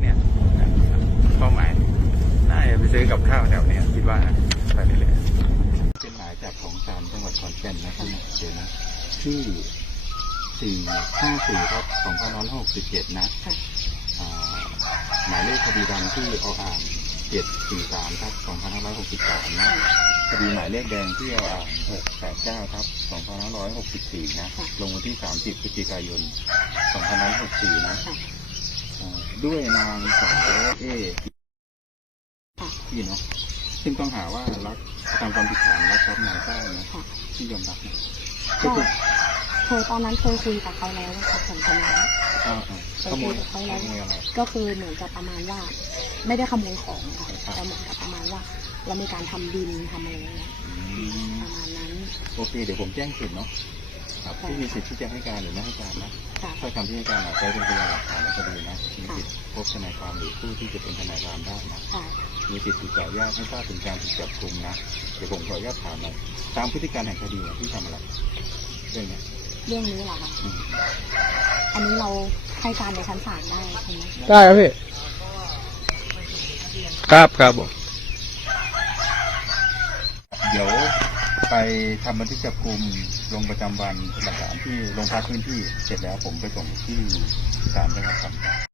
เนี่ยเป้าหมายน่าจะไปซื้อกับข้าวแถวเนี้ยคิดว่าไปเรื่อยๆเป็นหมายจับของศาลจังหวัดขอนแก่นนะครับเดี๋ยวนะที่สี่ห้าสี่ครับสองพันร้อยหกสิบเจ็ดนะค่ะอ่าหมายเลขคดีดังที่เอาอ่างเจ็ดสี่สามครับสองพันห้าร้อยหกสิบสามนะคดีหมายเลขแดงที่เอาอ่างหกแปดเก้าครับสองพันห้าร้อยหกสิบสี่นะค่ะลงวันที่สามสิบพฤศจิกายนสองพันห้าร้อยหกสี่นะค่ะอ่า ด้วยนางสาวเอค่ะพี่เนาะซึ่งต้องหาว่ารักตามความผิดฐานรักทรัพย์นายจ้างนะค่ะ ที่ยอมรับนะก็ก็คือเคยตอนนั้นเคยคุยกับเขาแล้วนะคะสองคนนั้นอ่าอ่าขโมยเคยคุยกับเขาแล้วขโมยอะไร ก็คือเหมือนกับประมาณว่า ไม่ได้ขโมยของค่ะแต่เหมือนกับประมาณว่า เรามีการทำดินทำอะไรอย่างเงี้ยอืมประมาณนั้นโอเค เดี๋ยวผมแจ้งสิทธิ์เนาะครับค่ะที่มีสิทธิ์ที่จะให้การหรือไม่ให้การนะค่ะ ถ้าคำที่ให้การอาจใช้เป็นพยานหลักฐานในคดีนะมีสิทธิ์พบ ทนายความหรือผู้ที่จะเป็นทนายความได้นะค่ะมีสิทธิ์ติดต่อญาติให้ทราบถึงการถูกจับกุมนะเดี๋ยวผมขออนุญาตถามหน่อยตามพฤติการแห่งคดีเนี่ยที่ทำอะไรเรื่องเนี้ยเรื่องนี้เหรอคะอืมอันนี้เราให้การในชั้นศาลได้ใช่ไหมได้ครับพี่ครับครับผมเดี๋ยวไปทำบันทึกจับกุมลงประจำวันเป็นหลักฐานที่โรงพักพื้นที่เสร็จแล้วผมไปส่งที่ศาลจังหวัดขอนแก่น